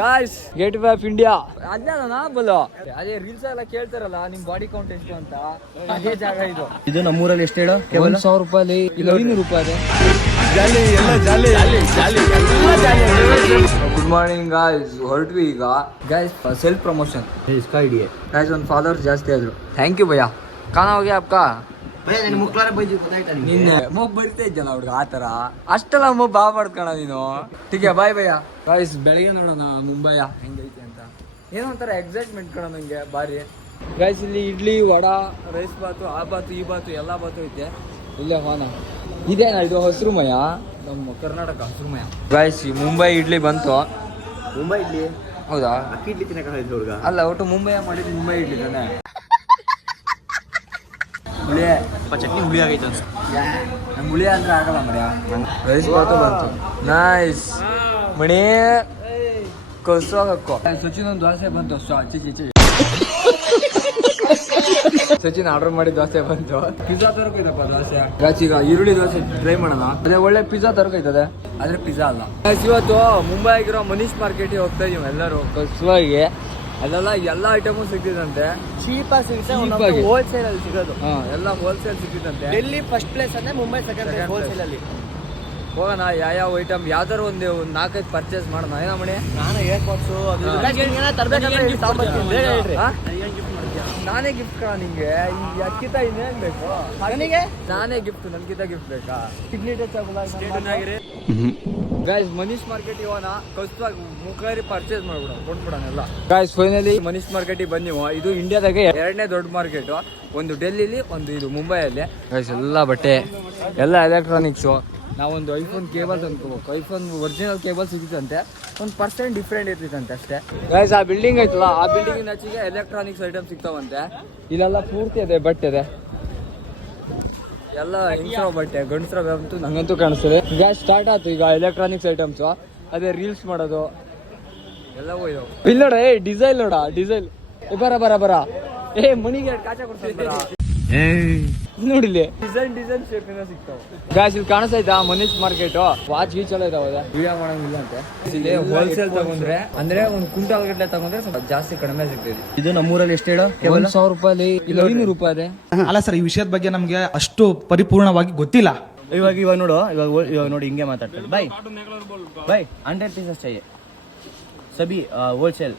Guys gateway of India ಅದೇ ನಾ ಬಲು ಅದೇ ರೀಲ್ಸ್ ಎಲ್ಲ ಕೇಳ್ತಾರಲ್ಲ ನಿಮ್ ಬಾಡಿ ಕೌಂಟ್ ಎಷ್ಟು ಅಂತ. ಅದೇ ಜಾಗ ಇದು. ಇದು ನಮ್ಮೂರಲ್ಲಿ ಎಷ್ಟು ಹೇಳು? ಕೇವಲ? ಸಾವಿರ ರೂಪಾಯಿ ಇಲ್ಲ ಐನೂರು ರೂಪಾಯಿ ಜಾಲಿ ಎಲ್ಲ jolly. Jolly jolly good morning guys ಹೊರಟ್ವಿ ಈಗ. Guys self promotion is idea guys ಒಂದು ಫಾಲೋವರ್ಸ್ ಜಾಸ್ತಿ ಆದ್ರು. ಥ್ಯಾಂಕ್ ಯು ಭಯ್ಯ. ಕಾಣ ಹೋಗಿ ಅಪ್ಪ. ನಿನ್ನೆ ಮೂಗ್ ಬರಿತಾ ಇದ್ದಲ್ಲ ಹುಡುಗ ಆ ಥರ? ಅಷ್ಟೆಲ್ಲ ಮೂಗ್ ಬಾ ಮಾಡ್ಕಣ ನೀನು? ಟೀಕೆ ಬಾಯ್ ಭಯ್ಯ. ಗಾಯ್ಸ್ ಬೆಳಗ್ಗೆ ನೋಡೋಣ ಮುಂಬೈಯ ಹೆಂಗೈತೆ ಅಂತ. ಏನೋ ಒಂಥರ ಎಕ್ಸೈಟ್ಮೆಂಟ್ ಕಣ ನಂಗೆ ಬಾರಿ ಗಾಯ್ಸ್ ಇಲ್ಲಿ ಇಡ್ಲಿ ವಡಾ ರೈಸ್ ಬಾತು ಆ ಬಾತು ಈ ಬಾತು ಎಲ್ಲ ಬಾತು ಐತೆ. ಇಲ್ಲೇ ಹೋನ ಇದೇನಾ ಇದು ಹಸಿರುಮಯ? ನಮ್ಮ ಕರ್ನಾಟಕ ಹಸಿರುಮಯ. ಗಾಯ್ಸ್ ಈ ಮುಂಬೈ ಇಡ್ಲಿ ಬಂತು. ಮುಂಬೈ ಇಡ್ಲಿ? ಹೌದಾ? ಅಕ್ಕಿ ಇಡ್ಲಿ ತಿನ್ನಕ ಹುಡುಗ? ಅಲ್ಲ ಒಟ್ಟು ಮುಂಬೈ ಮಾಡಿದ್ದು ಮುಂಬೈ ಇಡ್ಲಿ ತಾನೆ? ಹುಳಿ. ಚಟ್ನಿ ಹುಳಿ ಆಗೈತೆ ಅನ್ಸ ನಂಗೆ ಹುಳಿ ಅಂದ್ರೆ ಆಗಲ್ಲ ಮರ್ಯ. ರೈಸ್ ಬಾತು ಬಂತು. ನೈಸ್ ಮಣಿ ಕಳ್ಸೋಗಕ್ಕೋ ಸಚಿನ್ ಒಂದು ದೋಸೆ ಬಂತು. ಅಷ್ಟು ಅಚ್ಚಿ ಚಿಚಿ ಸಚಿನ್ ಆರ್ಡರ್ ಮಾಡಿ ದೋಸೆ ಬಂತು. ಪಿಜ್ಜಾ ತರಕೈತಪ್ಪ ದೋಸೆ. ಗಾಚ್ ಈಗ ಈರುಳ್ಳಿ ದೋಸೆ ಟ್ರೈ ಮಾಡೋಣ. ಅದೇ ಒಳ್ಳೆ ಪಿಜ್ಜಾ ತರಕೈತದೆ ಆದ್ರೆ ಪಿಜ್ಜಾ ಅಲ್ಲ. ಇವತ್ತು ಮುಂಬೈ ಆಗಿರೋ ಮನೀಶ್ ಮಾರ್ಕೆಟಿಗೆ ಹೋಗ್ತಾ ಇದೀವಿ ಎಲ್ಲರೂ. ಕಸುವಾಗಿ ಅಲ್ಲೆಲ್ಲ ಎಲ್ಲ ಐಟಮು ಸಿಗ್ತಿದಂತೆ ಚೀಪಾಗಿ ಆಗಿ ಸಿಗುತ್ತೆ. ಹೋಲ್ಸೇಲ್ ಅಲ್ಲಿ ಸಿಗೋದು ಹಾ ಎಲ್ಲ ಹೋಲ್ಸೇಲ್ ಸಿಕ್ಕಿದಂತೆ ಡೆಲ್ಲಿ ಫಸ್ಟ್ ಪ್ಲೇಸ್ ಅಂದ್ರೆ Mumbai second Second place place. Wholesale ಅಲ್ಲಿ ಹೋಗೋಣ ಯಾವ ಐಟಮ್ ಯಾವ್ದಾರು ಒಂದು ಒಂದು ನಾಲ್ಕೈದು ಪರ್ಚೇಸ್ ಮಾಡೋಣ ಏನೋ ಮಣಿ ನಾನು ಏರ್ಪೋರ್ಟ್ಸ್ ಅದು ಇದು. ಹಾ. Guys, ನಿಮ್ಗೆ ಏನಾದ್ರು ತರ್ಬೇಕಂದ್ರೆ ಇಲ್ಲಿ ತಗೊಂಡ್ಬರ್ತೀನಿ. ಬೇಗ ಹೇಳ್ರಿ? ನಾನೇ ಗಿಫ್ಟ್ ಕಣ ನಿಂಗೆ. ಈ ಅಕ್ಕಿತ ಇನ್ನೇನ್ ಬೇಕು? ನನಗೆ? ನಾನೇ ಗಿಫ್ಟ್ ನನ್ಗಿಂತ ಗಿಫ್ಟ್ ಬೇಕಾ? ಕಿಡ್ನಿ ಟಚ್ ಆಗೋಲ್ಲ ಗಾಯ್ಸ್ ಮನೀಶ್ ಮಾರ್ಕೆಟ್ ಇವನ ಕಸ್ತವಾಗಿ ಮುಖಾರಿ ಪರ್ಚೇಸ್ ಮಾಡ್ಬಿಡೋಣ ಕೊಟ್ಬಿಡೋಣ ಎಲ್ಲ. ಗಾಯ್ಸ್ ಫೈನಲಿ ಮನೀಶ್ ಮಾರ್ಕೆಟಿಗೆ ಬಂದಿವ ಇದು ಇಂಡಿಯಾದಾಗೆ ಎರಡನೇ ದೊಡ್ಡ ಮಾರ್ಕೆಟ್ ಒಂದು ಡೆಲ್ಲಿಲಿ ಒಂದು ಇದು ಮುಂಬೈಯಲ್ಲಿ. ಗೈಸ್ ಎಲ್ಲ ಬಟ್ಟೆ ಎಲ್ಲ ಎಲೆಕ್ಟ್ರಾನಿಕ್ಸು ನಾವೊಂದು ಐಫೋನ್ ಕೇಬಲ್ ತಂದ್ಕೋಬೇಕು ಐಫೋನ್ ಒರಿಜಿನಲ್ ಕೇಬಲ್ ಸಿಗುತ್ತಂತೆ. ಒಂದು ಪರ್ಸೆಂಟ್ ಡಿಫ್ರೆಂಟ್ ಇರ್ತಿತ್ತಂತೆ ಅಷ್ಟೇ. ಗೈಸ್ ಆ ಬಿಲ್ಡಿಂಗ್ ಐತಲ್ಲ ಆ ಬಿಲ್ಡಿಂಗ್ ಆಚೆಗೆ ಎಲೆಕ್ಟ್ರಾನಿಕ್ಸ್ ಐಟಮ್ ಸಿಗ್ತಾವಂತೆ. ಇಲ್ಲೆಲ್ಲ ಪೂರ್ತಿ ಇದೆ ಬಟ್ಟೆ ಇದೆ. ಎಲ್ಲ ಹೆಂಗಸರ ಬಟ್ಟೆ ಗಂಡಸರ ಅಂತೂ ನಂಗಂತೂ ಕಾಣಿಸ್ತದೆ. ಗ್ಯಾಸ್ ಸ್ಟಾರ್ಟ್ ಆಯ್ತು ಈಗ ಎಲೆಕ್ಟ್ರಾನಿಕ್ಸ್ ಐಟಮ್ಸ್ ಅದೇ ರೀಲ್ಸ್ ಮಾಡೋದು. ಎಲ್ಲ ಹೋಯ್ದವು ಇಲ್ಲಿ ನೋಡ ಏ ಡಿಸೈಲ್ ನೋಡ ಡಿಸೈಲ್ ಬರ ಬರ ಬರ. ಏ ಮಣಿಗೆ ಎರಡು ಕಾಚ ಕೊಡ್ತಾರೆ ನೋಡಿಲ್ಲಿ ಡಿಸೈನ್ ಡಿಸೈನ್ ಶೇಪ್ ಸಿಗ್ತಾವ ಗಾಯ್ಸ್ ಇಲ್ಲಿ ಕಾಣಿಸ್ತೈತಾ ಮನೀಶ್ ಮಾರ್ಕೆಟ್ ವಾಚ್ ಗೀಚ್ ಎಲ್ಲ ಇದಾವೆ ವಿಡಿಯೋ ಮಾಡಂಗಿಲ್ಲ ಅಂತೆ ಇಲ್ಲಿ ಹೋಲ್ಸೇಲ್ ತಗೊಂಡ್ರೆ ಅಂದ್ರೆ ಒಂದು ಕುಂಟಾಲ್ ಗಟ್ಟಲೆ ತಗೊಂಡ್ರೆ ಸ್ವಲ್ಪ ಜಾಸ್ತಿ ಕಡಿಮೆ ಸಿಗ್ತದೆ ಇದು ನಮ್ಮೂರಲ್ಲಿ ಎಷ್ಟು ಹೇಳು ಒಂದ್ ಸಾವಿರ ರೂಪಾಯಿ ಇಲ್ಲ ಐನೂರು ರೂಪಾಯಿ ಇದೆ ಅಲ್ಲ ಸರ್ ಈ ವಿಷಯದ ಬಗ್ಗೆ ನಮಗೆ ಅಷ್ಟು ಪರಿಪೂರ್ಣವಾಗಿ ಗೊತ್ತಿಲ್ಲ ಇವಾಗ ಇವಾಗ ನೋಡು ಇವಾಗ ಓ- ಇವಾಗ ನೋಡಿ ಹಿಂಗೆ ಮಾತಾಡ್ತಾರೆ ಬೈ ಬೈ ಹಂಡ್ರೆಡ್ ಪೀಸಸ್ चाहिए ಸಬಿ ಹೋಲ್ಸೇಲ್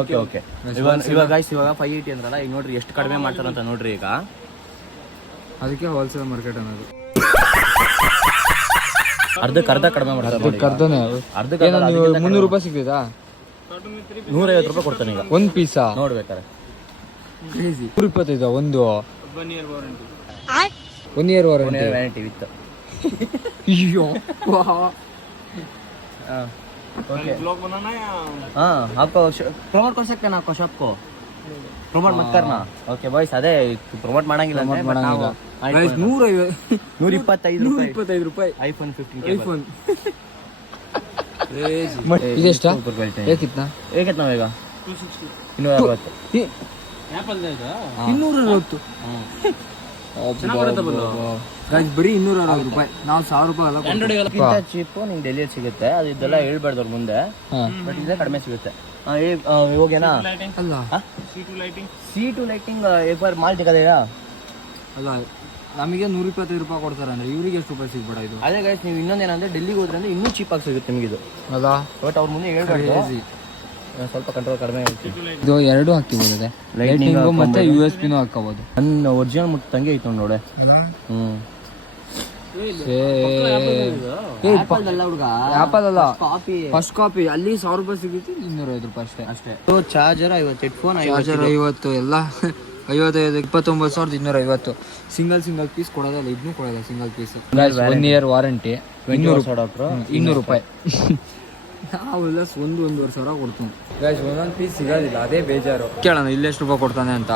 ಓಕೆ ಓಕೆ ಇವಾಗ ಇವಾಗ guys, ಇವಾಗ ಫೈವ್ ಏಯ್ಟಿ ಅಂದ್ರಲ್ಲ ಈಗ ನೋಡ್ರಿ ಎಷ್ಟು ಕಡಿಮೆ ಮಾಡ್ತಾರಂತ ನೋಡ್ರಿ ಈಗ. ಅದಕ್ಕೆ ಹೋಲ್ಸೇಲ್ ಮಾರ್ಕೆಟ್ ಅನ್ನೋದು. ಅರ್ಧಕ್ಕೆ ಅರ್ಧ ಕಡಿಮೆ ಮಾಡ್ತಾರೆ ನೋಡಿ ಈಗ. ಕರ್ದನೆ ಅರ್ಧಕ್ಕೆ ಏನೋ ಅರ್ಧ, ನೀವು ಅದಕ್ಕಿಂತ ಮುನ್ನೂರು ರೂಪಾಯಿ ಸಿಗ್ತೈತಾ? ನೂರೈವತ್ತು ರೂಪಾಯಿ ಕೊಡ್ತಾನೆ ಈಗ. ಒಂದು ಪೀಸಾ ನೋಡ್ಬೇಕಾರೆ. ನೂರ ಇಪ್ಪತ್ತೈದು ಒಂದು? One year warranty warranty with ಅಯ್ಯೋ ओके हाँ आपको प्रमोट कर सकते हैं ना आपको शॉप को प्रमोट मत करना ಓಕೆ ಬಾಯ್ಸ್ ಅದೇ ಪ್ರಮೋಟ್ ಮಾಡಂಗಿಲ್ಲ ಅಂದ್ರೆ but ನಾವು Guys, ನೂರ ಐವತ್ತು ನೂರ ಇಪ್ಪತ್ತೈದು ನೂರ ರೂಪಾಯಿ ಇಪ್ಪತ್ತೈದು ರೂಪಾಯಿ ಐಫೋನ್ ಫಿಫ್ಟೀನ್ ಐಫೋನ್ ಇದೆಷ್ಟಾ ಏಕಿತ್ನಾ ಹೇಗೆ ನಾವೀಗ ಇನ್ನೂರ ಅರವತ್ತು ಇನ್ನೂರ ಅರವತ್ತು ಗಾಯ್ಸ್ ಬರೀ ಇನ್ನೂರ ಅರವತ್ತು ರೂಪಾಯಿ. ನಾವು ಸಾವಿರ ರೂಪಾಯಿ ಎಲ್ಲ ಇಂಥ ಚೀಪು ನಿಮ್ಗೆ ಡೆಲಿಯಲ್ಲಿ ಸಿಗುತ್ತೆ. ಅದು ಇದೆಲ್ಲ ಹೇಳ್ಬಾರ್ದು ಅವ್ರ ಮುಂದೆ. ಬಟ್ ಇದೇ ಕಡಿಮೆ ಸಿಗುತ್ತೆ. ಹೋಗೇನಾ ಅಲ್ಲ. ಸಿ ಟು ಲೈಟಿಂಗ್ ಎಕ್ ಬಾರ್ ಮಾಲ್ ತೆಗದೇನಾ ಅಲ್ಲ ನಮಗೆ ನೂರ ಇಪ್ಪತ್ತೈದು ರೂಪಾಯಿ ಕೊಡ್ತಾರೆ ಅಂದ್ರೆ ಇವರಿಗೆ ಎಷ್ಟು ರೂಪಾಯಿ ಸಿಗ್ಬೇಡ ಇದು? ಅದೇ ಗೈಸ್ ನೀವು ಇನ್ನೊಂದೇನಂದ್ರೆ ಡೆಲ್ಲಿಗೆ ಹೋದ್ರೆ ಇನ್ನೂ ಚೀಪ್ ಆಗಿ ಸಿಗುತ್ತೆ ನಿಮಗೆ ಇದು ಅಲ್ಲ. ಬಟ್ ಅವ್ರ ಮುಂದೆ ಹೇಳ್ಬಾರ್ದು. ಸ್ವಲ್ಪ ಕಂಟ್ರೋಲ್ ಕಡಿಮೆ ಇದು ಎರಡು ಹಾಕಿಬೋದಿದೆ ಅದೇ ಲೈಟಿಂಗು ಮತ್ತೆ. ಯು ಎಸ್ ಪಿನೂ ಹಾಕೋಬೋದು ನನ್ನ ಒರಿಜಿನಲ್ ಮುಟ್ಟ ತಂಗೆ ಐತೆ ನೋಡಿ ನೋಡೆ. ಹ್ಮ್. ಹುಡುಗ? ಆಪಲ್ ಅಲ್ಲ. ಕಾಪಿ ಫಸ್ಟ್ ಕಾಪಿ ಅಲ್ಲಿ ಸಾವಿರ ರೂಪಾಯಿ ಸಿಗುತ್ತೆ ಇನ್ನೂರ ಐದು ರೂಪಾಯಿ ಅಷ್ಟೇ. ಅಷ್ಟೇ. ಚಾರ್ಜರ್ ಐವತ್ತು ಹೆಡ್ಫೋನ್ ಚಾರ್ಜರ್ ಐವತ್ತು ಎಲ್ಲ. ಐವತ್ತೈದು ಇಪ್ಪತ್ತೊಂಬತ್ತು ಸಾವಿರದ ಇನ್ನೂರ ಐವತ್ತು ಸಿಂಗಲ್ ಸಿಂಗಲ್ ಪೀಸ್ ಕೊಡೋದಲ್ಲ ಇದನ್ನೂ ಕೊಡೋಲ್ಲ single piece one year warranty ಇನ್ನೂರು ಡಾಕ್ಟ್ರು ಇನ್ನೂರು ರೂಪಾಯಿ. ನಾವೆಲ್ಲ ಒಂದು ಒಂದೂವರೆ ಸಾವಿರ ಕೊಡ್ತೀನಿ ಗ್ಯಾಸ್ ಒಂದೊಂದು ಪೀಸ್ ಸಿಗೋದಿಲ್ಲ ಅದೇ ಬೇಜಾರು. ಕೇಳೋಣ ಇಲ್ಲೆಷ್ಟು ರೂಪಾಯಿ ಕೊಡ್ತಾನೆ ಅಂತ.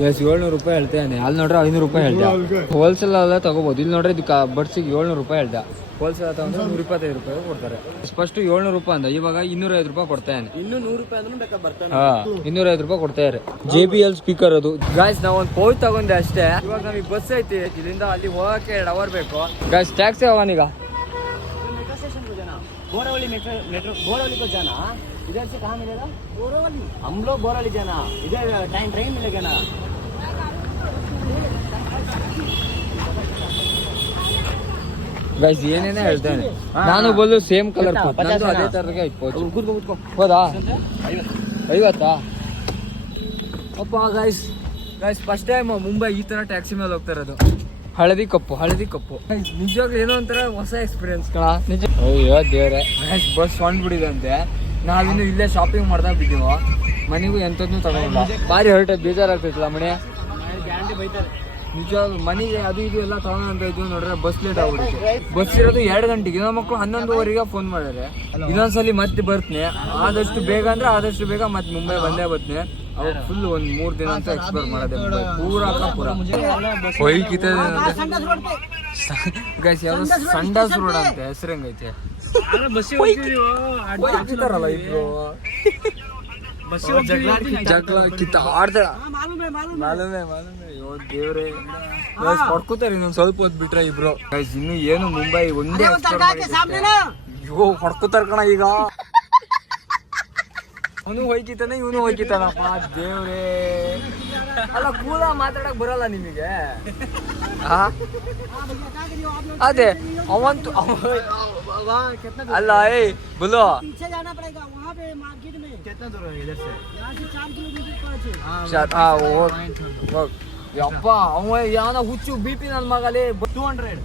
ಗೈಸ್ ಏಳ್ನೂರು ರೂಪಾಯಿ ಹೇಳ್ತೇನೆ ಅಲ್ಲಿ ನೋಡ್ರೆ ಐನೂರು ರೂಪಾಯಿ ಹೇಳ್ದೆ. ಹೋಲ್ಸೇಲ್ ಎಲ್ಲ ತಗೋಬೋದು. ಇಲ್ಲಿ ನೋಡ್ರೆ ಇದಕ್ಕೆ ಬಡ್ಸಿಗೆ ಏಳ್ನೂರು ರೂಪಾಯಿ ಹೇಳ್ದೆ. ಹೋಲ್ಸೇಲ್ ತಗೊಂಡ್ರೆ ನೂರ ಇಪ್ಪತ್ತೈದು ರೂಪಾಯಿ ಕೊಡ್ತಾರೆ. ಫಸ್ಟ್ ಏಳ್ನೂರು ರೂಪಾಯಿ ಅಂದ. ಇವಾಗ ಇನ್ನೂರೈದು ರೂಪಾಯಿ ಕೊಡ್ತಾನೆ ಇನ್ನೂ ನೂರು ರೂಪಾಯಿ ಅಂದ್ರೆ ಬೇಕಾ ಬರ್ತಾನೆ? ಹಾ ಇನ್ನೂರೈದು ರೂಪಾಯಿ ಕೊಡ್ತಾರೆ ಜೆ ಬಿ ಎಲ್ ಸ್ಪೀಕರ್ ಅದು. ಗಾಯ್ಸ್ ನಾವು ಒಂದು ಪೌಚ್ ತಗೊಂಡೆ ಅಷ್ಟೇ. ಇವಾಗ ನಮಗೆ ಬಸ್ ಐತಿ. ಇಲ್ಲಿಂದ ಅಲ್ಲಿ ಹೋಗಕ್ಕೆ ಎರಡು ಅವರ್ ಬೇಕು. ಗಾಯ್ಸ್ ಟ್ಯಾಕ್ಸಿ ಅವನೀಗ बोरावली मेट्रो मेट्रो बोरावली को जाना इधर से कहाँ मिलेगा बोरावली हम लोग बोरावली जाना इधर टाइम ट्रेन मिलेगा ना ಗೈಸ್ ಏನೇನೇ ಹೇಳ್ತಾನೆ ನಾನು ಬೋಲು ಸೇಮ್ ಕಲರ್ ಎಷ್ಟಾ? ಕೋಟ್ ಪಚಾಸ್ ನಂದು ಅದೇ ಜನ? ತರಗೆ ಐತೆ ಕೋಚ್ ಕೂತ್ಕೋ ಕೂತ್ಕೋ ಹೌದಾ ಐವತ್ತಾ ಅಪ್ಪ guys guys first time Mumbai ಈ ತರ ಟ್ಯಾಕ್ಸಿ ಮೇಲೆ ಹೋಗ್ತಾ ಇರೋದು ಹಳದಿ ಕಪ್ಪು ಹಳದಿ ಕಪ್ಪು. ನಿಜವಾಗ್ಲೂ ಏನೋ ಒಂಥರ ಹೊಸ ಎಕ್ಸ್ಪೀರಿಯನ್ಸ್ ಕಣ. ನಿಜ ಅಯ್ಯೋ ದೇವ್ರೆ. ಮ್ಯಾಚ್ ಬಸ್ ನಾನು ನಾವಿನ್ನು ಇಲ್ಲೇ ಶಾಪಿಂಗ್ ಮಾಡ್ತಾ ಬಿದ್ದೀವೋ ಮನೆಗೂ ಎಂಥದ್ದು ತಗೊಂಡಿಲ್ಲ ಭಾರಿ ಹೊರಟೆ ಬೇಜಾರಾಗ್ತೈತಲ್ಲ ಮನೆ ನಿಜವಾಗ್ಲೂ ಮನೆಗೆ ಅದು ಇದು ಎಲ್ಲ ತಗೊಂಡ್ ಅಂತ ಇದ್ವಿ ನೋಡ್ರೆ ಬಸ್ ಲೇಟ್ ಆಗ್ಬಿಡುತ್ತೆ ಬಸ್ ಇರೋದು ಎರಡು ಗಂಟೆಗೆ. ನಮ್ಮ ಮಕ್ಕಳು ಹನ್ನೊಂದುವರೆಗೆ ಫೋನ್ ಮಾಡಿದ್ರೆ ಇನ್ನೊಂದ್ಸಲಿ ಮತ್ತೆ ಬರ್ತೀನಿ. ಆದಷ್ಟು ಬೇಗ ಅಂದ್ರೆ ಆದಷ್ಟು ಬೇಗ ಮತ್ತೆ ಮುಂಬೈ ಬಂದೇ ಬರ್ತೀನಿ. ಅವಾಗ ಫುಲ್ ಒಂದು ಮೂರು ದಿನ ಅಂತ ಎಕ್ಸ್ಪ್ಲೋರ್ ಮಾಡೋದೆ ಪೂರಾ ಪೂರ ಹೊಯ್ಕಿತ ಗೈಸ್ ಯಾವ್ದು ಸಂಡಾಸ್ ರೋಡ್ ಅಂತ ಹೆಸರು ಹೆಂಗೈತೆ? ಹೊಯ್ಕಿತಾರಲ್ಲ ಇಬ್ರು? ಜಗಳ ಕಿತ್ತ ಆಡ್ದಳ ಮಾಲೂಮೆ ಮಾಲೂಮೆ ಅಯ್ಯೋ ದೇವ್ರೆ. ಹೊಡ್ಕೋತಾರೆ ಇನ್ನೊಂದ್ ಸ್ವಲ್ಪ ಹೊತ್ತು ಬಿಟ್ರೆ ಇಬ್ರು. ಗೈಸ್ ಇನ್ನು ಏನು ಮುಂಬೈ ಒಂದೇ. ಅಯ್ಯೋ ಹೊಡ್ಕೋತಾರ ಕಣ ಈಗ. ಅವನು ಹೋಯ್ಕಿತಾನೆ ಇವನು ಹೋಯ್ಕಿತಾನಪ್ಪ ದೇವ್ರೇ. ಅಲ್ಲ ಕೂಲ ಮಾತಾಡಕ್ ಬರಲ್ಲ ನಿಮಗೆ ಅದೇ ಅವಂತು ಅಲ್ಲ ಏ ಬುಲು. ಯಪ್ಪ ಅವ ಯಾವ ಹುಚ್ಚು ಬಿ ಪಿ ನನ್ನ ಮಗಲಿ ಟೂ ಹಂಡ್ರೆಡ್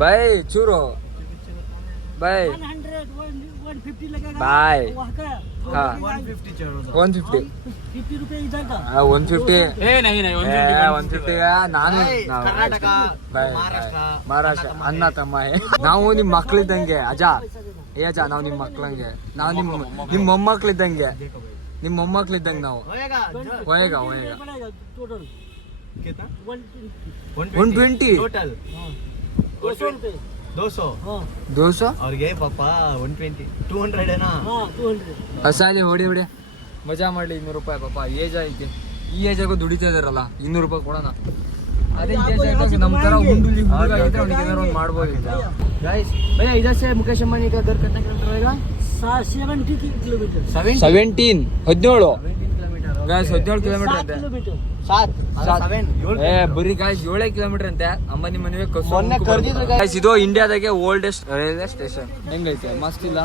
ಬೈ ಚೂರು. Bye. Bye one fifty one fifty one fifty ನಾನು ಮಹಾರಾಷ್ಟ್ರ ಅಣ್ಣ ತಮ್ಮ ನಾವು ನಿಮ್ ಮಕ್ಳಿದ್ದಂಗೆ ಅಜಾ ಏ ಅಜಾ ನಾವು ನಿಮ್ ಮಕ್ಳಂಗೆ. ನಾವು ನಿಮ್ ನಿಮ್ ಮೊಮ್ಮಕ್ಳಿದ್ದಂಗೆ. ನಿಮ್ ಮೊಮ್ಮಕ್ಳಿದ್ದಂಗೆ ನಾವು. ಹೋಯಗ ಹೋಯಗ ಒನ್ ಟ್ವೆಂಟಿ ದೋಸೋ. ಅವ್ರಿಗೆ ಪಾಪ ಒನ್ ಟ್ವೆಂಟಿ ಟೂ ಹಂಡ್ರೆಡ್ ಹಸಾಲಿ ಹೊಡಿ ಹೊಡಿ ಮಜಾ ಮಾಡಲಿ ಇನ್ನೂರು ರೂಪಾಯಿ ಪಾಪ ಏಜ್ ಐತೆ ಈ ಏಜ್ ಆಗೋ ದುಡಿತಾ ಇದಾರಲ್ಲ ಇನ್ನೂರು ರೂಪಾಯಿ ಕೊಡೋಣ. ಅದೇ ಮುಖೇಶ್ ಅಂಬಾನಿ ಕಿಲೋಮೀಟರ್ ಸೆವೆಂಟೀನ್ ಹದಿನೇಳು. ಗಾಯ್ಸ್ ಹದಿನೇಳು ಕಿಲೋಮೀಟರ್ ಅಂತೆ. ಏ ಬರಿ ಗಾಯ್ಸ್ ಏಳೇ ಕಿಲೋಮೀಟರ್ ಅಂತೆ. ಅಂಬಾನಿ ಮನೆಗೆ ಮೊನ್ನೆ ಕರ್ದಿದ್ರು ಗಾಯ್ಸ್ ಇದು ಇಂಡಿಯಾದಾಗೆ ಓಲ್ಡೆಸ್ಟ್ ರೈಲ್ವೆ ಸ್ಟೇಷನ್ ಹೆಂಗೈತೆ? ಮಸ್ತ್ ಇಲ್ಲ?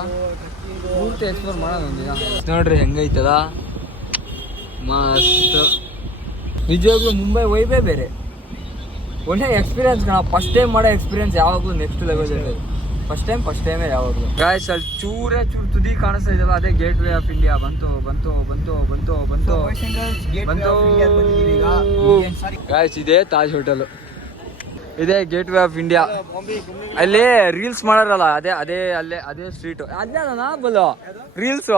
ಪೂರ್ತಿ ಎಕ್ಸ್ಪ್ಲೋರ್ ಮಾಡೋದು ಒಂದಿನ. ನೋಡ್ರಿ ಹೆಂಗೈತದ? ಮಸ್ತ್. ನಿಜವಾಗ್ಲೂ ಮುಂಬೈ ವೈಬೇ ಬೇರೆ. ಒಳ್ಳೆ ಎಕ್ಸ್ಪೀರಿಯನ್ಸ್ ಕಣ ಫಸ್ಟ್ ಟೈಮ್ ಮಾಡೋ ಎಕ್ಸ್ಪೀರಿಯನ್ಸ್ ಯಾವಾಗಲೂ ನೆಕ್ಸ್ಟ್ ಲೆವೆಲ್ ಇರ್ತದೆ ಫಸ್ಟ್ ಟೈಮ್ ಫಸ್ಟ್ ಟೈಮೇ ಯಾವಾಗಲೂ. ಗಾಯ್ಸ್ ಅಲ್ಲಿ ಚೂರೇ ಚೂರು ತುದಿ ಕಾಣಿಸ್ತಾ ಇದೆಲ್ಲ ಅದೇ ಗೇಟ್ ವೇ ಆಫ್ ಇಂಡಿಯಾ ಬಂತು ಬಂತು ಬಂತು ಬಂತು. ಬಂತು. ಬಂತು ಗಾಯ್ಸ್ ಇದೇ ತಾಜ್ ಹೋಟೆಲ್ ಇದೇ ಗೇಟ್ ವೇ ಆಫ್ ಇಂಡಿಯಾ ಅಲ್ಲಿ ರೀಲ್ಸ್ ಮಾಡೋರಲ್ಲ ಅದೇ ಅದೇ ಅಲ್ಲೇ ಅದೇ ಸ್ಟ್ರೀಟ್ ಅದೇ ಬಲ್ಲ. ರೀಲ್ಸ್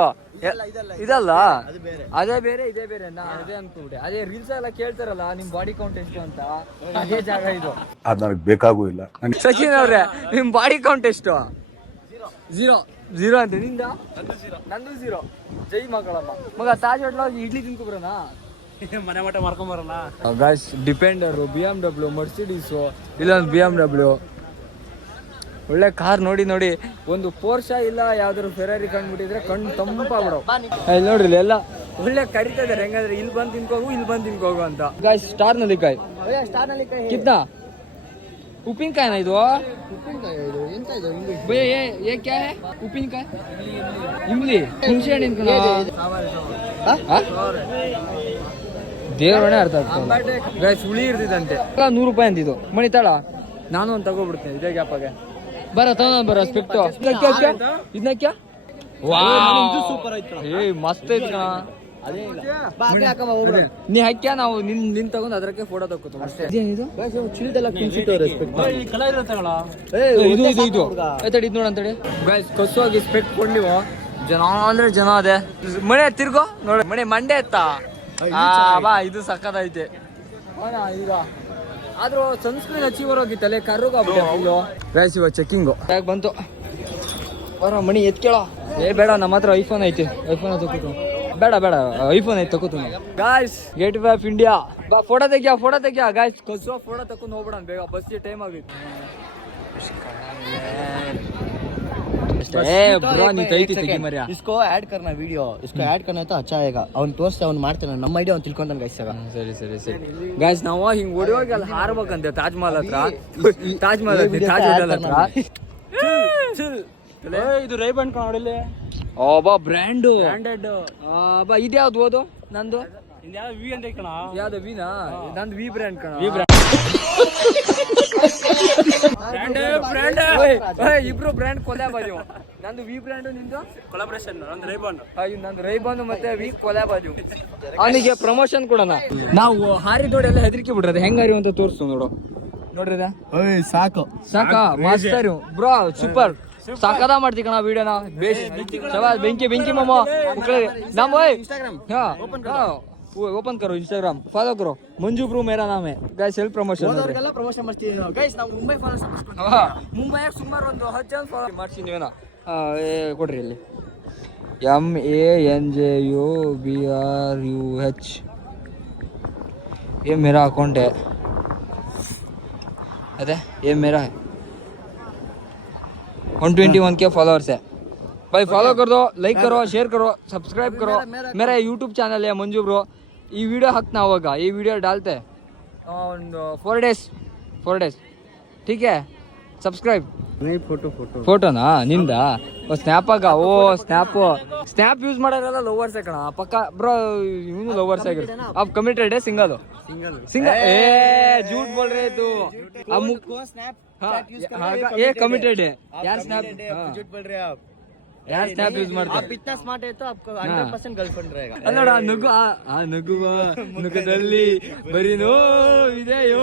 ಇದಲ್ಲ ಅದೇ ಬೇರೆ. ಇದೇ ಬೇರೆ ನಾ ಅದೇ ಅನ್ಕೊಂಡ್ಬಿಟ್ಟೆ ಅದೇ ರೀಲ್ಸ್ ಎಲ್ಲ ಕೇಳ್ತಾರಲ್ಲ ನಿಮ್ ಬಾಡಿ ಕೌಂಟ್ ಎಷ್ಟು ಅಂತ? ಅದೇ ಜಾಗ ಇದು. ಅದು ನನಗೆ ಬೇಕಾಗೂ ಇಲ್ಲ. ಸಚಿನ್ ಅವ್ರೆ ನಿಮ್ ಬಾಡಿ ಕೌಂಟ್ ಎಷ್ಟು? ಝೀರೋ ಝೀರೋ ಅಂತ ನಿಂದ? ನಂದು ಝೀರೋ ಜೈ ಮಗಳಮ್ಮ. ಮಗ ತಾಜ್ ಹೋಟ್ಲ ಇಡ್ಲಿ ತಿನ್ಕೊಬ್ರನಾ? ಮನೆ ಮಠ ಮಾಡ್ಕೊಂಬರಲ್ಲ ಗಾಯ್ಸ್ ಡಿಪೆಂಡರು ಬಿ ಎಂ ಡಬ್ಲ್ಯೂ ಮರ್ಸಿಡೀಸು ಇಲ್ಲ ಬಿ ಎಂ ಡಬ್ಲ್ಯೂ ಒಳ್ಳೆ ಕಾರ್ ನೋಡಿ ನೋಡಿ. ಒಂದು ಪೋರ್ಷ ಇಲ್ಲ ಯಾವ್ದಾದ್ರು ಫೆರಾರಿ ಕಂಡ್ಬಿಟ್ಟಿದ್ರೆ ಕಣ್ಣು ತಂಪಾಗ್ಬಿಡೋ ಇಲ್ಲಿ ನೋಡ್ರಿ ಎಲ್ಲ ಒಳ್ಳೆ ಕರಿತಾ ಇದಾರೆ ಹೆಂಗಂದ್ರೆ ಇಲ್ಲಿ ಬಂದು ತಿನ್ಕೋಗು ಇಲ್ಲಿ ಬಂದು ತಿನ್ಕೋಗು ಅಂತ. ಗಾಯ್ಸ್ ಸ್ಟಾರ್ನಲ್ಲಿ ಕಾಯಿ ಸ್ಟಾರ್ನಲ್ಲಿ ಕೈ ಕಿತ್ನಾ? ಉಪ್ಪಿನಕಾಯಿನ ಇದು? ಎಂತ ಇದು ಭಯ ಏ ಏ ಕ್ಯಾ ಹೈ ಉಪ್ಪಿನಕಾಯಿ? ಇಮ್ಲಿ. ಹುಣಸೆ ಹಣ್ಣಿನ ಕಣ. ದೇವರೇ ಅರ್ಥ ಆಗ್ತದೆ ಗಾಯ್ಸ್ ಹುಳಿ ಇರ್ತಿದಂತೆ ನೂರು ರೂಪಾಯಿ ಅಂತಿದ್ದು ಮಣಿತಾಳ? ನಾನು ಒಂದು ತಗೋಬಿಡ್ತೀನಿ ಇದೇ ಗ್ಯಾಪಾಗೆ. ಬರ ತಗೊಂಡ್ ಬರ ಸ್ಪೆಕ್ಟ್ ಸೂಪರ್ ಏ ಮಸ್ತ್ ಐತ್ ನೀ ಹಾಕ್ಯಾ ನಾವು ನಿನ್ ನಿನ್ ತಗೊಂಡ್ ಅದಕ್ಕೆ ಫೋಟೋ ತಗೋತೀವಿ ಅಷ್ಟೇ. ಇದು? ಇದು ಇದು ಆಯ್ತಡಿ ಇದು ಗೈಸ್ ಕಸುವಾಗಿ ಸ್ಪೆಕ್ಟ್ ಕೊಂಡಿವ ಜನ ಅಂದ್ರೆ ಜನ ಅದೇ. ಮಳೆ ತಿರ್ಗೋ ನೋಡಿ. ಮಣೆ ಮಂಡೆ ಎತ್ತ? ಆ, ಬಾ ಇದು ಸಕ್ಕದೈತೆ ಈಗ ಆದ್ರೂ ಸನ್ಸ್ಕ್ರೀನ್ ಹಚ್ಚಿ ಬರೋಗಿತ್ತಲೆ ಕರ್ರೋಗ ಗೈಸ್ ಇವಾಗ ಚೆಕ್ಕಿಂಗು ಯಾಕೆ ಬಂತು? ಬರ ಮಣಿ ಎತ್ಕೇಳ ಏ ಬೇಡ ನಮ್ಮ ಹತ್ರ ಐಫೋನ್ ಐತೆ. ಐಫೋನ್ ತಗೋತು ಬೇಡ ಬೇಡ ಐಫೋನ್ ಐತೆ ತಗೋತು guys gateway of India ಬಾ ಫೋಟೋ ತೆಗಿಯ ಫೋಟೋ ತೆಗಿಯ. ಗಾಯ್ಸ್ ಕಸುವ ಫೋಟೋ ತಕೊಂಡು ಹೋಗ್ಬಿಡೋಣ ಬೇಗ. ಬಸ್ಸಿಗೆ ಟೈಮ್ ಆಗಿತ್ತು ಅಷ್ಟೇ ಏ ಬ್ರೋ ನೀ ತೈತಿ ತೆಗಿ ಮರ್ಯ इसको ऐड करना वीडियो इसको ऐड करना तो अच्छा आएगा ಅವ್ನು ತೋರಿಸ್ತಾ ಅವ್ನು ಮಾಡ್ತಾನೆ ನಮ್ಮ ಐಡಿಯಾ ಅವ್ನು ತಿಳ್ಕೊಂತಾನೆ ಗೈಸ್ ಇವಾಗ ಸರಿ ಸರಿ ಸರಿ ಗಾಯ್ಸ್ ನಾವು ಹಿಂಗ್ ಹೊಡಿಯೋಗಿ ಅಲ್ಲಿ ಹಾರ್ಬೇಕಂತೆ ತಾಜ್ ಮಹಲ್ ಹತ್ರ ತಾಜ್ ಮಹಲ್ ಹತ್ರ ತಾಜ್ ಹೋಟೆಲ್ ಹತ್ರ ಇದು ರೈಬನ್ ನೋಡಿಲ್ಲ ಓಬಾ ಬ್ರ್ಯಾಂಡು ಬಾ ಇದ್ಯಾವ್ದು ಓದು ನಂದು ವಿ ಅಂತ ಕಣ ಯಾವ್ದು ವಿನಾ ನಂದು ವಿ ಬ್ರ್ಯಾಂಡ್ ಕಣ ಇಬ್ರು ಬ್ರ್ಯಾಂಡ್ ಕೊಲ್ಯಾಬ್ ಅದೀವು ನಂದು ವಿ ಬ್ರ್ಯಾಂಡ್ ನಿಂದು? ಕೊಲಾಬ್ರೇಷನ್ ನಂದು ರೈಬಾನ್ ಅಯ್ಯೋ ನಂದು ರೈಬಾನ್ ಮತ್ತೆ ವಿ ಕೊಲ್ಯಾಬ್ ಅದೀವು ಅವನಿಗೆ ಪ್ರಮೋಷನ್ ಕೊಡೋಣ. ನಾವು ಹಾರಿದೋಡೆಲ್ಲ ಹೆದರಿಕೆ ಬಿಡ್ರಿ ಹೆಂಗ್ ಹಾರಿ ಅಂತ ತೋರಿಸು ನೋಡು. ನೋಡ್ರಿ ಸಾಕು. ಸಾಕ ಮಾಸ್ಟರ್. ಬ್ರೋ ಸೂಪರ್ ಸಾಕದ ಮಾಡ್ತಿ ಕಣ ವಿಡಿಯೋನ ಬೇಸ್ ಬೆಂಕಿ ಬೆಂಕಿ ಮಾಮ. ನಮ್ಮ ಓಪನ್ ಕರೋ ಇನ್ಸ್ಟಾಗ್ರಾಮ್ ಫಾಲೋ ಕರೋ ಮಂಜು ಬ್ರೂ ಮೇರಾ ನಾಮ್ high guys self promotion ಹೋದವ್ರಿಗೆಲ್ಲ promotion ಮಾಡ್ತೀವಿ ಗೈಸ್ ನಾವು ಮುಂಬೈ ಫಾಲೋಸ್ ಮುಂಬೈಯಾಗ ಸುಮಾರು ಒಂದು ಹತ್ತು ಜನ ಫಾಲೋ ಮಾಡ್ತೀನಿ ಏನೋ ಏ ಕೊಡ್ರಿ ಇಲ್ಲಿ M A N J U B R U H ये मेरा अकाउंट है अरे ये मेरा है one twenty one K followers है भाई फॉलो कर दो लाइक करो शेयर करो सब्सक्राइब करो मेरा यूट्यूब चैनल है मंजू ब्रो ಈ ವಿಡಿಯೋ ಹಾಕ್ತಾ ಅವಾಗ ಈ ವಿಡಿಯೋ ಡಾಲ್ತೆ? ಒಂದು ಫೋರ್ ಡೇಸ್ ಫೋರ್ ಡೇಸ್ ಟೀಕೆ ಸಬ್ಸ್ಕ್ರೈಬ್ ಫೋಟೋನಾ ನಿಂದ? ಸ್ನ್ಯಾಪಾಗ ಓ ಸ್ನ್ಯಾಪ್ ಸ್ನ್ಯಾಪ್ ಯೂಸ್ ಮಾಡೋದ್ರಲ್ಲ ಲೋವರ್ಸ್ ಕಣ. ಪಕ್ಕ ಬ್ರೋ ಇವನು ಲೋವರ್ಸ್ ಆಗಿರುತ್ತೆ ಆಫ್ ಕಮಿಟೆಡ್ ಸಿಂಗಲ್ ಸಿಂಗಲ್ ಏ ಜೂಟ್ ಬೋಲ್ರೆ ಇದು. ಸ್ನ್ಯಾಪ್ ಏ ಕಮಿಟೆಡ್ ಯಾರ್ ಸ್ನ್ಯಾಪ್ ಜೂಟ್ ಬೋಲ್ರೆ ಆಪ್ ಯಾರು ಯೂಸ್ ಮಾಡ್ತಾರೆ ಆಯ್ತು ಆ ಆ ಬರೀ ನೋ ಇದೆಯೋ.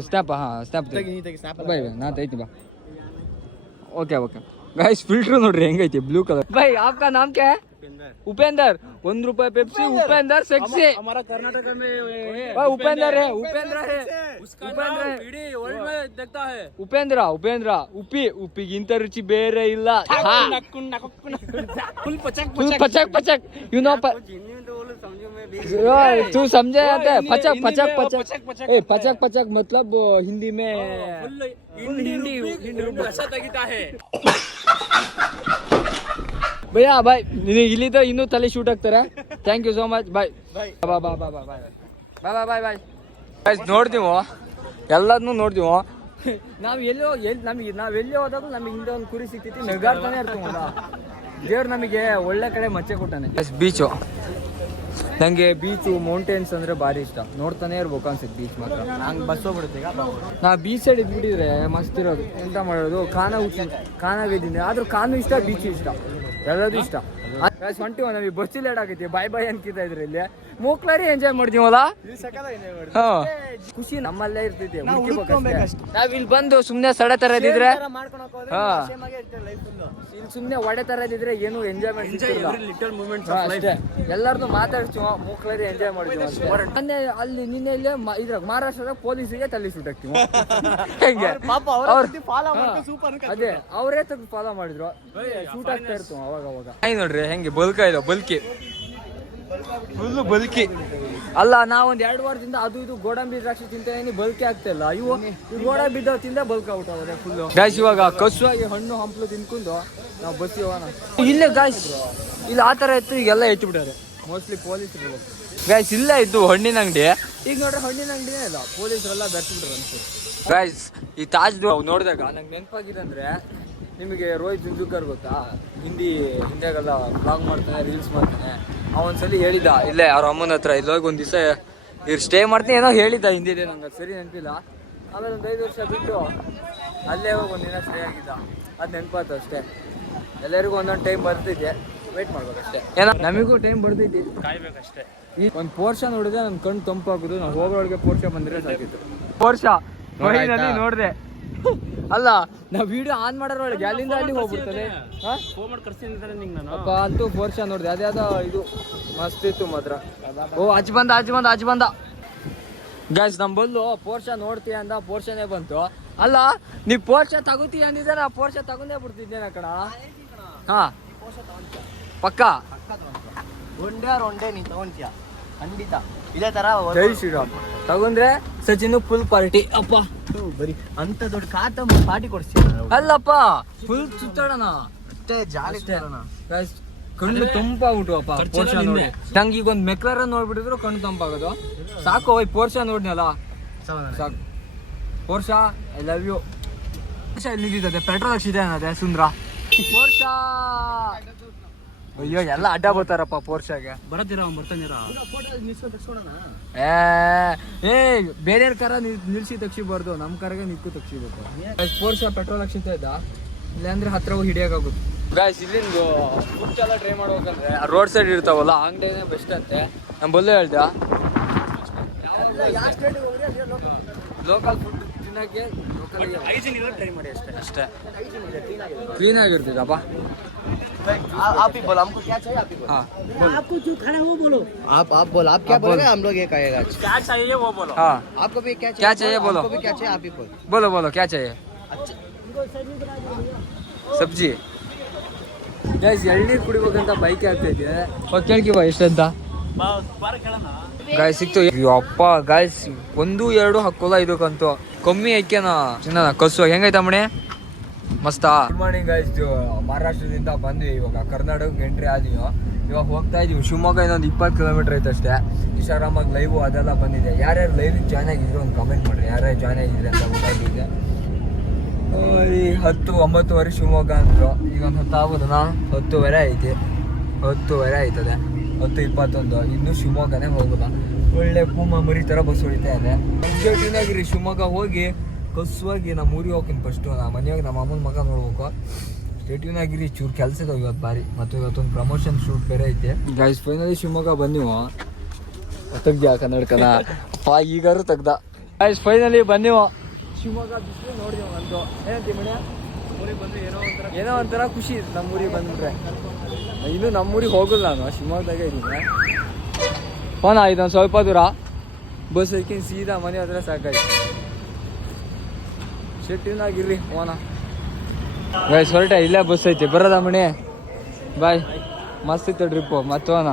ಸ್ಟ್ಯಾಪ್ ಹಾ ಸ್ಟ್ಯಾಪ್ ಬೈ ಬೈ ನಾ ತೈತಿ ಬಾ. Okay okay. ಗೈಸ್ ಫಿಲ್ಟರ್ ನೋಡ್ರಿ ಹೆಂಗೈತಿ? ಬ್ಲೂ ಕಲರ್ ಬೈ ಆಪ್ಕಾ ನಾಮ್ ಕ್ಯಾ उपेंद्र ಒಂದ್ ರೂಪಾಯಿ ಪೆಪ್ಸಿ ಉಪೇಂದ್ರ ಸೆಕ್ಸಿ हमारा कर्नाटक में उपेंद्र है उपेंद्र है उपेंद्र है वर्ल्ड में देखता है ಉಪೇಂದ್ರ ಉಪೇಂದ್ರ ಉಪ್ಪಿ ಉಪ್ಪಿಗಿಂತ ರುಚಿ ಬೇರೆ ಇಲ್ಲ फुल पचक फुल पचक पचक यू नो तू समझे जाते हैं पचक पचक पचक ए पचक पचक मतलब हिंदी में फुल हिंदी हिंदी भाषा तगिता है ಭಯ್ಯ ಬಾಯ್ ನೀನು ಇಲ್ಲಿದ್ದ ಇನ್ನೂ ತಲೆ ಶೂಟ್ ಆಗ್ತಾರೆ. Thank you so much bye bye ಬಾ ಬಾ ಬಾ ಬಾ ಬಾಯ್ ಬಾಯ್ ಬಾಯ್ ಬಾಯ್ ಬಾಯ್ ನೋಡ್ತೀವೋ? ಎಲ್ಲದನ್ನೂ ನೋಡ್ತೀವೋ? ನಾವು ಎಲ್ಲೋ ಎಲ್ಲಿ ನಮಗೆ ನಾವು ಎಲ್ಲಿ ಹೋದಾಗೂ ನಮಗೆ ಹಿಂದೆ ಒಂದು ಕುರಿ ಸಿಕ್ತೈತಿ ನಗಾಡ್ತಾನೆ ಇರ್ತೀವಲ್ಲ. ದೇವ್ರು ನಮಗೆ ಒಳ್ಳೆ ಕಡೆ ಮಚ್ಚೆ ಕೊಟ್ಟಾನೆ. ಎಸ್ ಬೀಚು ನನಗೆ ಬೀಚು ಮೌಂಟೇನ್ಸ್ ಅಂದ್ರೆ ಭಾರಿ ಇಷ್ಟ. ನೋಡ್ತಾನೆ ಇರ್ಬೇಕು ಅನ್ಸುತ್ತೆ ಬೀಚ್ ಮಾತ್ರ. ನಾನು ಬಸ್ ಹೋಗ್ಬಿಡುತ್ತೆ ಈಗ? ನಾ ಬೀಚ್ ಸೈಡ್ ಇದ್ಬಿಟ್ಟಿದ್ರೆ ಮಸ್ತ್ ಇರೋದು. ಎಂತ ಮಾಡೋದು ಕಾನ ಕಾನಾಗಿದ್ದೀನಿ ಆದ್ರೂ ಕಾನು ಇಷ್ಟ ಬೀಚು ಇಷ್ಟ. ಎಲ್ಲದು ಇಷ್ಟ. ಟ್ವೆಂಟಿ ನಮಗೆ ಬಸ್ ಲೇಟ್ ಆಗೈತಿ. ಬಾಯ್ ಬಾಯ್ ಅನ್ಕಿತಾ ಇದ್ರು ಇಲ್ಲಿ ಮೂಕ್ಲಾರಿ ಎಂಜಾಯ್ ಮಾಡಿದೀವಲ್ಲ ಖುಷಿ ನಮ್ಮಲ್ಲೇ ಇರ್ತೈತಿ. ನಾವ್ ಇಲ್ಲಿ ಬಂದು ಸುಮ್ನೆ ಸಡೆ ತರ ಇಲ್ಲಿ ಸುಮ್ನೆ ಒಡೆ ತರ ಇದ್ರೆ ಏನು ಎಂಜಾಯ್ಮೆಂಟ್ ಲಿಟಲ್ ಎಲ್ಲಾರ್ದು ಮಾತಾಡ್ತೀವ ಮೂಕ್ಲಾರಿ ಎಂಜಾಯ್ ಮಾಡಿದ್ವಿ ಮೊನ್ನೆ ಅಲ್ಲಿ ನಿನ್ನೆ ಇಲ್ಲೇ ಇದ್ರಾಗ ಮಹಾರಾಷ್ಟ್ರದಾಗ ಪೊಲೀಸರಿಗೆ ತಲೆ ಸುಟ್ಟಾಕ್ತಿವ ಹೆಂಗೆ? ಅದೇ ಅವರೇ ತೆಗೆದು ಫಾಲೋ ಮಾಡಿದ್ರು. ಶೂಟ್ ಆಗ್ತಾ ಇರ್ತೀವ. ನೋಡ್ರಿ, ಹೆಂಗೆ ಬಲ್ಕ ಇಲ್ಲ ಬಲ್ಕಿ. Full bulky. ಅಲ್ಲ ನಾ ಒಂದ್ ಎರಡು ವಾರದಿಂದ ಅದು ಇದು ಗೋಡಂಬಿ ದ್ರಾಕ್ಷಿ ತಿಂತೇನೆ ಬಲ್ಕಿ ಆಗ್ತಾ ಇಲ್ಲ. ಇವು ಗೋಡಂಬಿ ತಿಂದ ಬಲ್ಕ್ ಔಟ್ ಆಗಿದೆ ಫುಲ್ ಗಾಯ್ಸ್ ಇವಾಗ ಕಸುವಾಗಿ ಹಣ್ಣು ಹಂಪ್ಲು ತಿನ್ಕೊಂಡು ನಾವು ಬಸ್ ಹೋಗೋಣ. ಇಲ್ಲೇ ಗಾಯ್ಸ್ ಇಲ್ಲ ಆ ತರ ಇತ್ತು, ಈಗೆಲ್ಲ ಇಟ್ಟು ಬಿಟ್ಟಾರೆ. ಮೋಸ್ಟ್ಲಿ ಪೊಲೀಸ್ ಗಾಯ್ಸ್ ಇಲ್ಲ ಇದ್ದು ಹಣ್ಣಿನ ಅಂಗಡಿ. ಈಗ ನೋಡ್ರೆ, ಹಣ್ಣಿನ ಅಂಗಡಿನೇ ಇಲ್ಲ. ಪೊಲೀಸರೆಲ್ಲ ಬೆರ್ಸ್ಬಿಟ್ರು ಅನ್ಸುತ್ತೆ. ಗಾಯ್ಸ್ ಈ ತಾಜ್ ನೋಡಿದಾಗ, ನಂಗೆ ನೆನಪಾಗಿದೆ ಅಂದ್ರೆ ನಿಮಗೆ ರೋಹಿತ್ ಜುಂಜುಕರ್ ಗೊತ್ತಾ? ಹಿಂದಿ ಹಿಂದೆಗೆಲ್ಲ ಬ್ಲಾಗ್ ಮಾಡ್ತಾನೆ ರೀಲ್ಸ್ ಮಾಡ್ತಾನೆ. ಅವನ್ಸಲಿ ಹೇಳಿದ ಇಲ್ಲೇ ಅವ್ರ ಅಮ್ಮನ ಹತ್ರ ಇಲ್ಲೋಗಿ ಒಂದು ದಿವಸ ಇವ್ರು ಸ್ಟೇ ಮಾಡ್ತೀನಿ ಏನೋ ಹೇಳಿದ್ದ ಹಿಂದಿದೆ ನಂಗೆ ಸರಿ ನೆನಪಿಲ್ಲ. ಆಮೇಲೆ ಒಂದು ಐದು ವರ್ಷ ಬಿಟ್ಟು ಅಲ್ಲೇ ಹೋಗಿ ಒಂದಿನ ಸ್ಟೇ ಆಗಿದ್ದ. ಅದು ನೆನಪಾಯ್ತು ಅಷ್ಟೇ. ಎಲ್ಲರಿಗೂ ಒಂದೊಂದು ಟೈಮ್ ಬರ್ತಿದ್ದೆ. ವೇಟ್ ಮಾಡ್ಬೇಕಷ್ಟೇ ಏನೋ ನಮಗೂ ಟೈಮ್ ಬರ್ತೈತಿ ಕಾಯ್ಬೇಕಷ್ಟೇ. ಈ ಒಂದು ಪೋರ್ಷ ನೋಡಿದ್ರೆ ನನ್ನ ಕಣ್ಣು ತಂಪಾಗುದು ನಾವು ಹೋಗೋಳಿಗೆ ಪೋರ್ಷ ಬಂದ್ರೆ ಸಾಕಿತ್ತು. ಪೋರ್ಷ ನೋಡಿದೆ. ಅಲ್ಲ ನಾವು ವಿಡಿಯೋ ಆನ್ ಮಾಡೋದ್ರೊಳಗೆ ಅಲ್ಲಿಂದ ಅಲ್ಲಿ ಹೋಗ್ಬಿಡ್ತದೆ? ಫೋನ್ ಮಾಡಿ ಕರ್ಸ್ತೀನಿ ಅಂತಾನೆ ನಿಂಗೆ ನಾನು. ಅಪ್ಪ ಅಂತೂ ಪೋರ್ಷ ನೋಡಿದೆ. ಅದ್ಯಾವ ಇದು ಮಸ್ತ್ ಇತ್ತು ಮಾತ್ರ. ಓ ಅಜ್ ಬಂದ ಅಜ್ ಬಂದ ಅಜ್ ಬಂದ. ಗಾಯ್ಸ್ ನಮ್ಮ ಬಲ್ಲು ಪೋರ್ಷ ನೋಡ್ತೀಯ ಅಂದ ಪೋರ್ಷನೇ ಬಂತು. ಅಲ್ಲ ನೀ ಪೋರ್ಷ ತಗೋತೀಯ ಅಂದಿದ್ರೆ ನಾ ಪೋರ್ಷ ತಗೊಂಡೇ ಬಿಡ್ತಿದ್ದೇನೆ ಕಣ. ಹಾ. ಪಕ್ಕ. ಒಂದೇ ಅವ್ರು ಒಂದೇ ನೀನ್ ತಗೊಂತೀಯ. ಖಂಡಿತ. ಇದೇ ತರ ಜೈ ಶ್ರೀರಾಮ್. ತಗೊಂಡ್ರೆ ಸಚಿನ್ ಫುಲ್ ಪಾರ್ಟಿ ಅಪ್ಪ. ಬರೀ ಅಂತ ದೊಡ್ಡ ಕಾತ ಪಾರ್ಟಿ ಕೊಡ್ಸಿ. ಅಲ್ಲಪ್ಪ ಫುಲ್ ಸುತ್ತಾಡೋಣ. ಅಷ್ಟೇ ಜಾಲಿ ಕಣ್ಣು ತಂಪಾಗ್ಬಿಟ್ಟು ತಂಪಾಗ್ಬಿಟ್ಟುವಪ್ಪ ಪೋರ್ಷ ನೋಡಿ. ನಂಗೆ ಈಗ ಒಂದು ಮೆಕ್ಲರ ನೋಡ್ಬಿಟ್ಟಿದ್ರು ಕಣ್ಣು ತಂಪಾಗೋದು. ಸಾಕು ಓಯ್ ಪೋರ್ಷ ನೋಡಿನಲ್ಲ? ಸಾಕು. Porsche I love you Porsche ಇಲ್ಲಿ ನಿಂತಿದೆ ಪೆಟ್ರೋಲ್ ಹಾಕ್ಸಿದೆ ಅನ್ನೋದೆ ಸುಂದ್ರ? ಪೋರ್ಷ ಅಯ್ಯೋ ಎಲ್ಲ ಅಡ್ಡ ಬರ್ತಾರಪ್ಪ ಪೋರ್ಷಾಗೆ ಬರತ್ತೀರಾ ಬರ್ತಾನಿರ. ಏ ಏ ಬೇರೆ ಕರ ನಿಲ್ಸಿ ತಕ್ಷಿಬಾರ್ದು ನಮ್ಮ ಕರಗ ನಿಕ್ಕು ತಕ್ಷಿಬೇಕು ಪೋರ್ಷ ಪೆಟ್ರೋಲ್ ಹಾಕ್ಸಿತ ಇದ್ದ. ಇಲ್ಲಾಂದ್ರೆ ಹತ್ರ ಹೋಗಿ ಹಿಡಿಯೋಕ್ಕಾಗುತ್ತೆ ಗಾಯ್ಸ್ ಇಲ್ಲಿಂದ ಫುಡ್ ಎಲ್ಲ ಟ್ರೈ ಮಾಡ್ಬೇಕಂದ್ರೆ ರೋಡ್ ಸೈಡ್ ಇರ್ತಾವಲ್ಲ ಅಂಗಡಿನೇ ಬೆಸ್ಟ್ ಅಂತೆ. ನಮ್ಮ ಬಲ್ಲೇ ಹೇಳ್ದ. ಲೋಕಲ್ ಫುಡ್ ತಿನ್ನಕ್ಕೆ ಲೋಕಲ್ ಟ್ರೈ ಮಾಡಿ ಅಷ್ಟೇ ಅಷ್ಟೇ ಕ್ಲೀನ್ ಆಗಿರ್ತದಪ್ಪ आप ही बोलो हमको क्या चाहिए आप ही बोलो ಹಾಂ आपको जो खाना है वो बोलो आप आप बोलो आप क्या आप बोलोगे बोलो। हम लोग ये कहेगा आज क्या चाहिए वो बोलो ಹಾಂ आपको भी क्या चाहिए क्या चाहिए बोलो। आपको भी क्या चाहिए आप ही बोलो बोलो बोलो क्या चाहिए अच्छा ಸಬ್ಜಿ ಗೈಸ್ ಎಳ್ನೀರು ಕುಡಿಬೇಕಂತ ಬೈಕ್ ಆಗ್ತಾ ಇದೆ ಹೋಗಿ ಕೇಳ್ಕಿವ ಎಷ್ಟಂತ ಗಾಯ್ ಸಿಕ್ತು ಅಪ್ಪ ಗಾಯ್ಸ್ ಒಂದು ಎರಡು ಹಾಕೋಲ್ಲ ಇದಕ್ಕಂತೂ ಕಮ್ಮಿ ಐಕ್ಯನ ಚಿನ್ನ ಕಸು. ಹೆಂಗೈತ ಮಣಿ ಮಸ್ತಾ. ಗುಡ್ ಮಾರ್ನಿಂಗ್ ಗಾಯ್ಸ್ ಮಹಾರಾಷ್ಟ್ರದಿಂದ ಬಂದ್ವಿ ಇವಾಗ. ಕರ್ನಾಟಕಕ್ಕೆ ಎಂಟ್ರಿ ಆದೀವಿ. ಇವಾಗ ಹೋಗ್ತಾ ಇದೀವಿ ಶಿವಮೊಗ್ಗ ಇನ್ನೊಂದು ಇಪ್ಪತ್ತು ಕಿಲೋಮೀಟರ್ ಐತೆ ಅಷ್ಟೇ. ಇನ್ಸ್ಟಾಗ್ರಾಮಾಗ ಲೈವ್ ಅದೆಲ್ಲ ಬಂದಿದೆ. ಯಾರ್ಯಾರು ಲೈವ್ ಜಾಯ್ನ್ ಆಗಿದ್ರು ಒಂದು ಕಮೆಂಟ್ ಮಾಡ್ರಿ. ಯಾರ್ಯಾರು ಜಾಯ್ನ್ ಆಗಿದ್ರೆ ಅಂತ ಗೊತ್ತಾಗಿದೆ ಈ ಹತ್ತು, ಒಂಬತ್ತುವರೆ ಶಿವಮೊಗ್ಗ ಅಂದರು. ಈಗ ಒಂದು ಹೊತ್ತು ನಾ ಹತ್ತುವರೆ ಐತಿ. ಹತ್ತುವರೆ ಆಯ್ತದೆ. ಹತ್ತು ಇಪ್ಪತ್ತೊಂದು. ಇನ್ನೂ ಶಿವಮೊಗ್ಗನೇ ಹೋಗೋದ. ಒಳ್ಳೆ ಪೂಮ ಮರಿ ಥರ ಬಸ್ ಹೊಡಿತಾ ಇದೆ. ಟ್ಯೂನಾಗಿರಿ ಶಿವಮೊಗ್ಗ ಹೋಗಿ ಕಸುವಾಗಿ ನಮ್ಮ ಊರಿಗೆ ಹೋಗ್ತೀನಿ ಫಸ್ಟು ನಮ್ಮ ಮನೆಯಾಗ ನಮ್ಮ ಅಮ್ಮನ ಮಗ ನೋಡ್ಬೇಕು. ಸ್ಟೇಟ್ಯೂನಾಗಿರಿ ಚೂರು ಕೆಲಸ ಇದಾವೆ ಇವತ್ತು ಬಾರಿ. ಮತ್ತು ಇವತ್ತೊಂದು ಪ್ರಮೋಷನ್ ಶೂಟ್ ಬೇರೆ ಐತೆ. ಗೈಸ್ ಫೈನಲಿ ಶಿವಮೊಗ್ಗ ಬಂದಿವು. ತೆಗ್ದ್ಯಾ ಕನ್ನಡಕನ? ಪಾ, ಈಗಾರು ತೆಗ್ದ. ಗೈಸ್ ಫೈನಲಿ ಬಂದಿವ. ಶಿವಮೊಗ್ಗ ಬಿಸಿಲು ನೋಡಿದೆವು ಒಂದು ಏನಂತೀವಿ ಮನೆ ಏನೋ ಒಂಥರ ಏನೋ ಒಂಥರ ಖುಷಿ ನಮ್ಮೂರಿಗೆ ಬಂದ್ಬಿಟ್ರೆ ಇನ್ನು ನಮ್ಮೂರಿಗೆ ಹೋಗಲ್ಲ ನಾನು. ಶಿವಮೊಗ್ಗದಾಗೆ ಇದ್ದೀನಿ. ಫೋನ್ ಆಯ್ತು ಸ್ವಲ್ಪ ದೂರ ಬಸ್ ಐಕಿನ್ ಸೀದಾ ಮನೆ ಹತ್ರ ಸಾಕಾಯ್ತು ಶೆಟ್ಟಿನಾಗಿರ್ರಿ ಫೋನ ಬಾಯ್ ಹೊರಟ ಇಲ್ಲೇ ಬಸ್ ಐತಿ ಬರೋದ ಮಣಿ ಬಾಯ್ ಮಸ್ತ್ ಇತ್ತು ಟ್ರಿಪ್ಪು ಮತ್ತೋನ